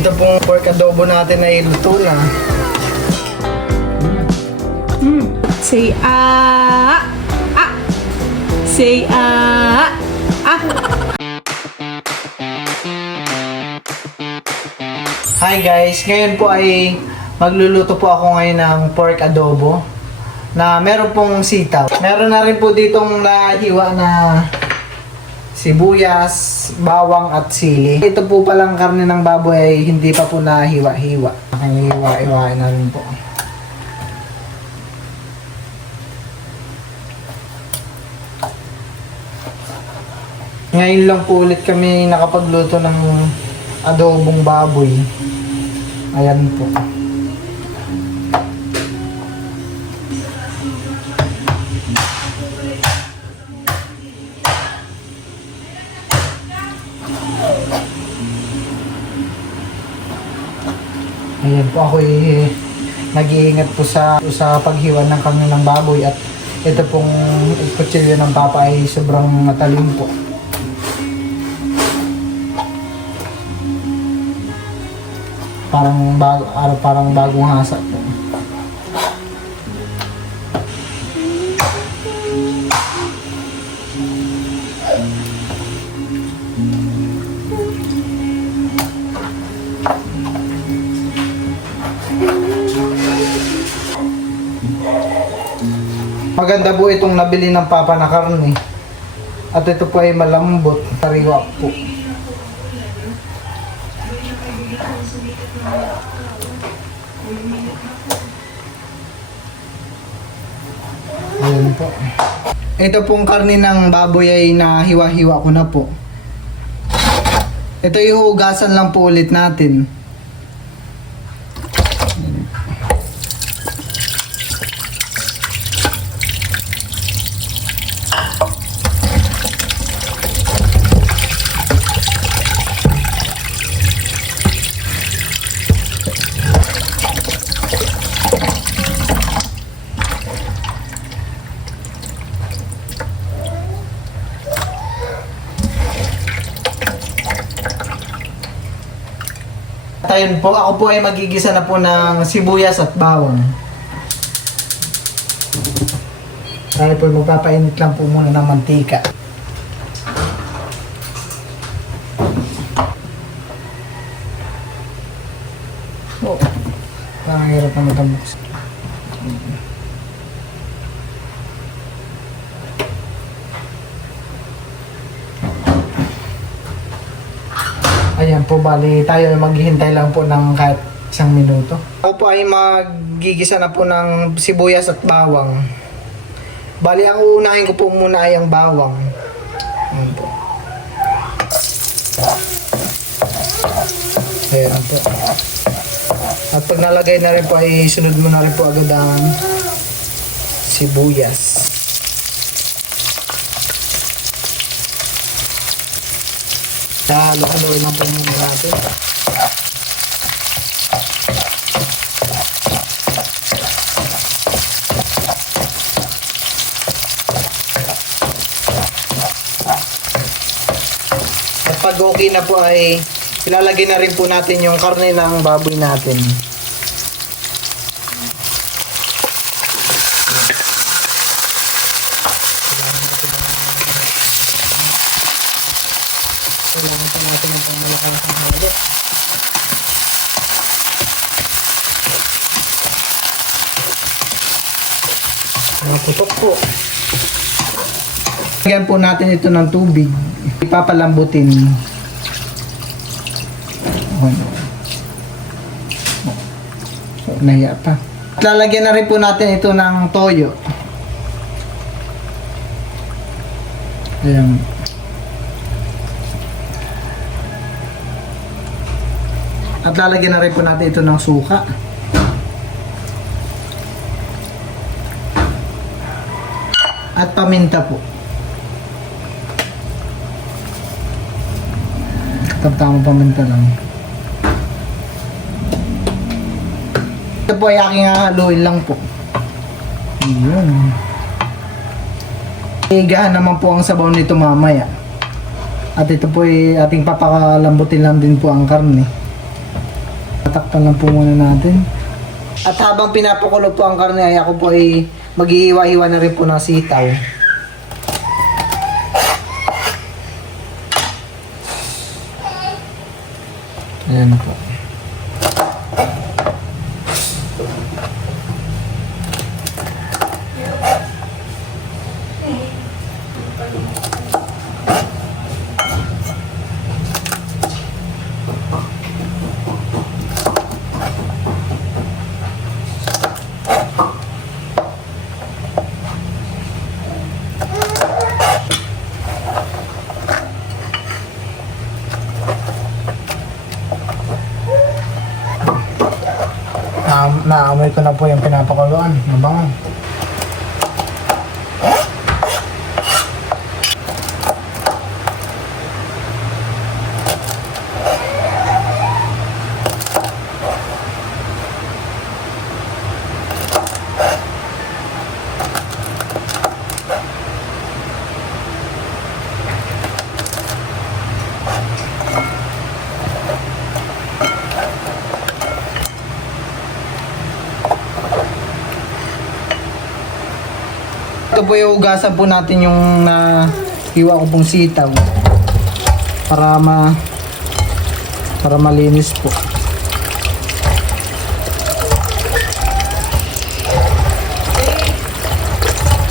Ito pong pork adobo natin ay luto na. Say Say Hi guys, ngayon po ay magluluto po ako ngayon ng pork adobo na meron pong sitaw. Meron na rin po ditong nahiwa na sibuyas, bawang at sili. Ito po palang karne ng baboy ay hindi pa po nahiwa-hiwa. Hiwa-hiwain na rin po. Ngayon lang po ulit kami nakapagluto ng adobong baboy. Ayan po. Ayan po, ako nag-iingat po sa paghiwa ng karne ng baboy at ito pong kutsilyo ng papa ay sobrang matalim po. Parang bagong hasa po. Maganda po itong nabili ng papa na karne. At ito po ay malambot, sariwa po. Ayan po. Ito pong karne ng baboy ay nahiwa-hiwa ko na po. Ito ihugasan lang po ulit natin. Ayun po, ako po ay magigisa na po ng sibuyas at bawang. Tayo po magpapainit lang po muna ng mantika. Oh, parang hirap na matambok. Ayan po, bali tayo maghihintay lang po ng kahit 1 minuto. Ako po ay magigisa na po ng sibuyas at bawang. Bali, ang uunahin ko po muna ay ang bawang. Ayan po. Ayan po. At pag nalagay na rin po ay sunod mo na rin po agad ang sibuyas. Halo-haloin lang po muna natin. At pag okay na po ay ilalagay na rin po natin yung karne ng baboy natin. Kailangan pa natin ng pangmalakang halo. Maputok po. Lagyan po natin ito ng tubig. Ipapalambutin. Nahiya pa. At lalagyan na rin po natin ito ng toyo. Ayan. At lalagyan na rin po natin ito ng suka. At paminta po. Tamang paminta lang. Ito po ay aking haluin lang po. Ayan. Igahan naman po ang sabaw nito mamaya. At ito po ay ating papakalambutin lang din po ang karne. Tatakpan lang po muna natin. At habang pinapakulo po ang karne ay ako po ay maghihiwa-hiwa na rin po ng sitaw. Ayan po. Naamoy ko na po yung pinapakuluan. Mabango. Ito po yung hugasan po natin yung hiwa ko pong sitaw para malinis po.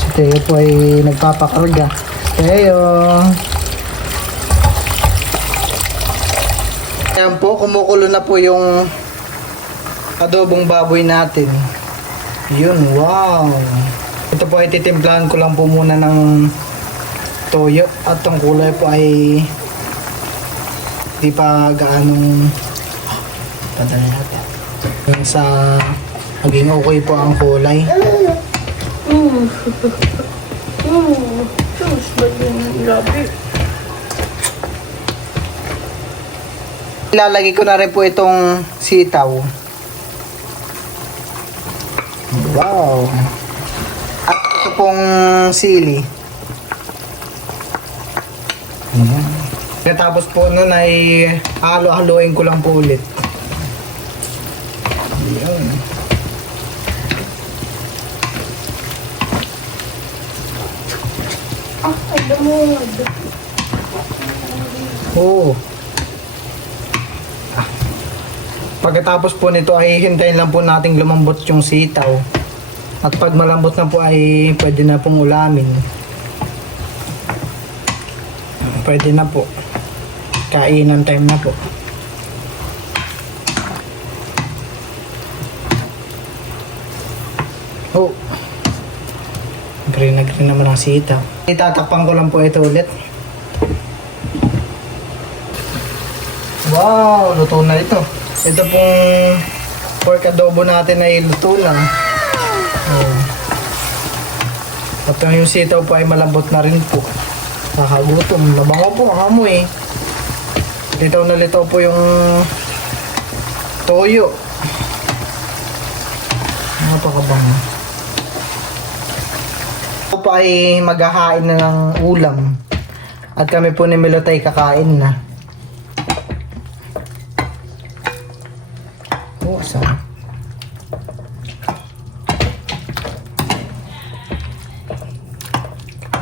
Si Teo po ay nagpapakarga. Teo! Ayan po, kumukulo na po yung adobong baboy natin. Yun, wow! Ito po ay titimplahan ko lang po muna ng toyo at ang kulay po ay di pa gaanong padala natin. Hanggang sa maging okay po ang kulay. Ilalagay ko na rin po itong sitaw. Wow! Ito pong sili. Ayan. Tapos po nun ay halo-haloin ko lang po ulit. Ayan. Ay, damod. Oo. Pagkatapos po nito ay hintayin lang po nating lumambot yung sitaw. At pag malambot na po ay pwede na pong ulamin. Pwede na po. Kainan time na po. Oh. Green na green naman ang sitaw. Itatakpan ko lang po ito ulit. Wow! Luto na ito. Ito pong pork adobo natin ay luto na. At yung sitaw po ay malambot na rin po. Nakagutom. Mabango po ang amoy. Litaw na litaw po yung toyo. Napakabango. Ako po ay maghahain na ng ulam. At kami po ni Melotay kakain na. Oh, sarap.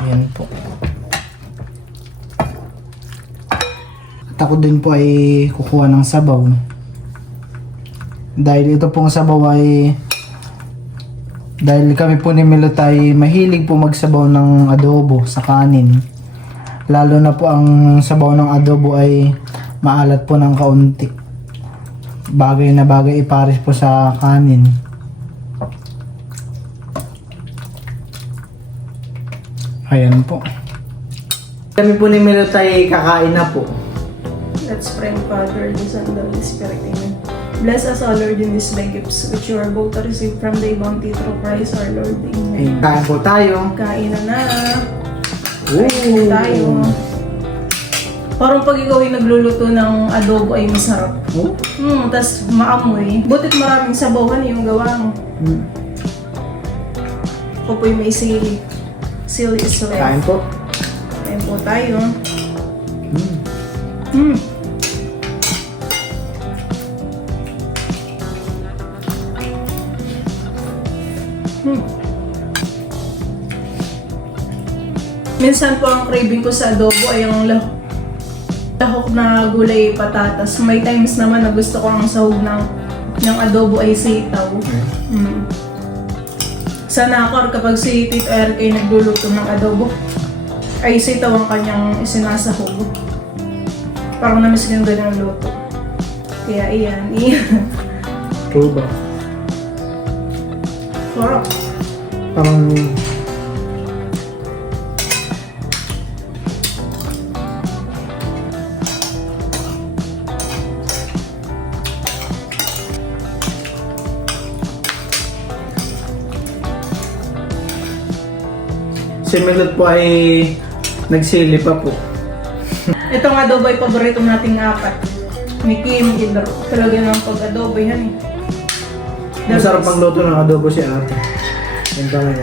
Yan po. At ako din po ay kukuha ng sabaw. Dahil ito pong sabaw ay dahil kami po ni Melotay mahilig po magsabaw ng adobo sa kanin. Lalo na po ang sabaw ng adobo ay maalat po ng kaunti. Bagay na bagay ipares po sa kanin. Ayan po. Kami po ni Melotay kakain na po. Let's pray, Father, the Son, and the Holy Spirit. Amen. Bless us, O Lord, in these thy gifts, which you are about to receive from thy bounty through Christ our Lord. Amen. Kain po tayo. Kain na. Ooh. Kain tayo. Parang pag ikaw ay nagluluto ng adobo ay masarap. Oh? Tas maamoy. Butit maraming sabawan yung gawa mo. Ako po'y may sili. Sili is left. Kain po. Kain po tayo. Minsan po ang craving ko sa adobo ay ang lahok na gulay patatas. May times naman na gusto ko ang sahog ng adobo ay sitaw. Sa Nakor, kapag si Tito Eric ay nagluluto ng adobo, ay sitaw ang kanyang isinasahog. Parang namiss ko yung ganyan luto. Kaya iyan. True ba? Sarap. Parang si Melot po ay nagsili pa po. Ito nga adobo ay paborito nating apat. Ni Kim, Idro. Talaga ng pag-adobo yan eh. Masarap ang luto ng adobo si ate. Yan talaga.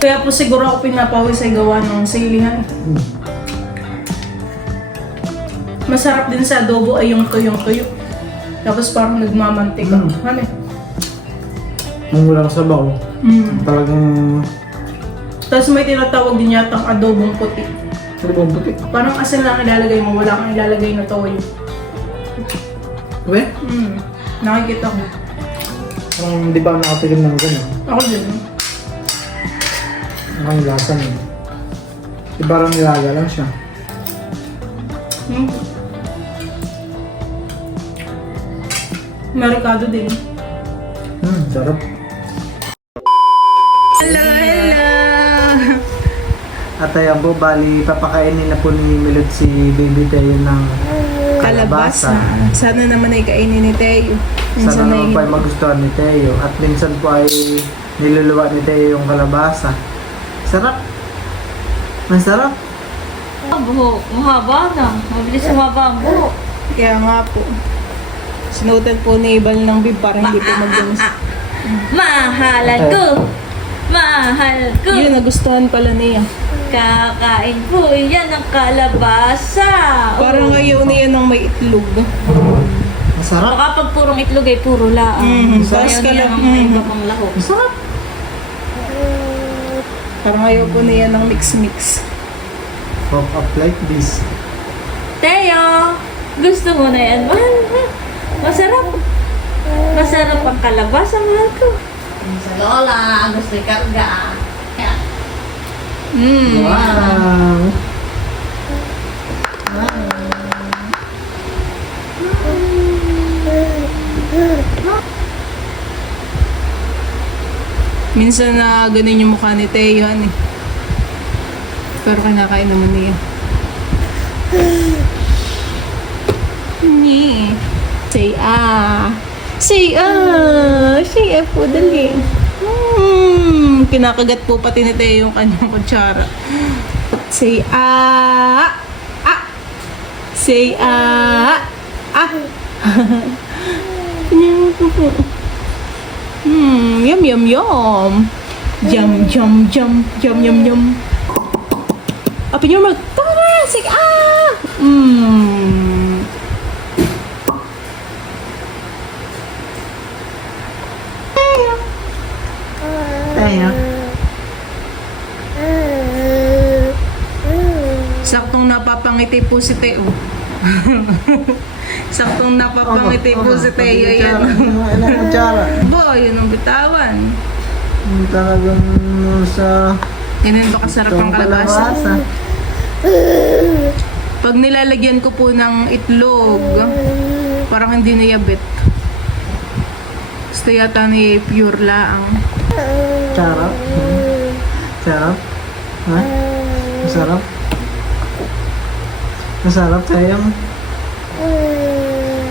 Kaya po siguro ako pinapawis ay gawa ng silihan. Masarap din sa adobo ay yung tuyong-tuyo. Tapos parang nagmamantika. Ano eh? Nung walang sabaw, talagang Tapos may tinatawag din yatang adobong puti. sabong puti. Parang asin lang ilalagay mo, wala kang ilalagay na toyo. Uwe? Nakikita ko. Parang di ba nakatikim ng gano'n? Ako din. Ano yung lasa niya? Di parang nilaga lang siya. Marikado din. Sarap. Hello! At ayan po, bali papakainin na po ni Melot si Baby Teo ng kalabasa. Sana naman ay kainin ni Teo. Sana naman po ay magustuhan ni Teo. At minsan po ay niluluwa ni Teo yung kalabasa. Sarap. Masarap. Buhok, mahaba na. Mabilis humaba ang buhok. Kaya nga po. Sinutan po ni Ibal ng bib para hindi po magdumis. Mahalan ko! Mahal ko! Yun, nagustuhan pala niya. Kakain po yan ang kalabasa. Parang ayaw niya ng may itlog. Masarap. Baka pag purong itlog ay puro laang. Tapos Ayaw niya kalab... ng may iba pang lahok. Masarap. Parang ayaw po niya ng mix-mix. Pop up like this. Teo! Gusto mo na yan, mahal? Masarap. Masarap ang kalabasa, mahal ko. Sa lola, gusto ikarga. Wow. Minsan na ganun yung mukha ni Teo, eh. Pero kinakain naman niya. Ni. Say ah. Say ah. Say ah po, dali. Kinakagat po pati ni Teo yung kanyang kutsara. Say ah. Ah. Say ah. Ah. Ganyan po po. Yum, yum, yum. Yum, yum, yum, yum, yum, yum. Open your mouth. Tara! Say ah! Teo. Saktong napapangiti po si Teo. Saktong napapangiti po si Teo. Yan. Ano ang kutsara? Bo, yun ang bitawan. Talagang sa Ganun ba kasarap ang kalabasa? Pag nilalagyan ko po ng itlog, parang hindi niyabit. Gusto yata ni pure laang. Sarap. Sarap. Ha? Masarap. Masarap tayo.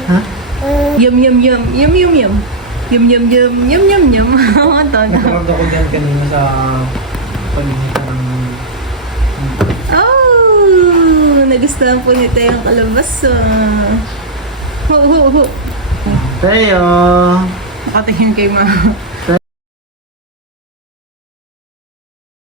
Ha? Yum, yum, yum. Yum, yum, yum. Yum, yum, yum. Yum, yum, yum. Ito na. Nagkaroon ako dyan kanina sa pagiging ng Oh! Nagustuhan po ni Teo ang kalabasa. Ho, ho, ho. Teo. Nakatingin kay Ma.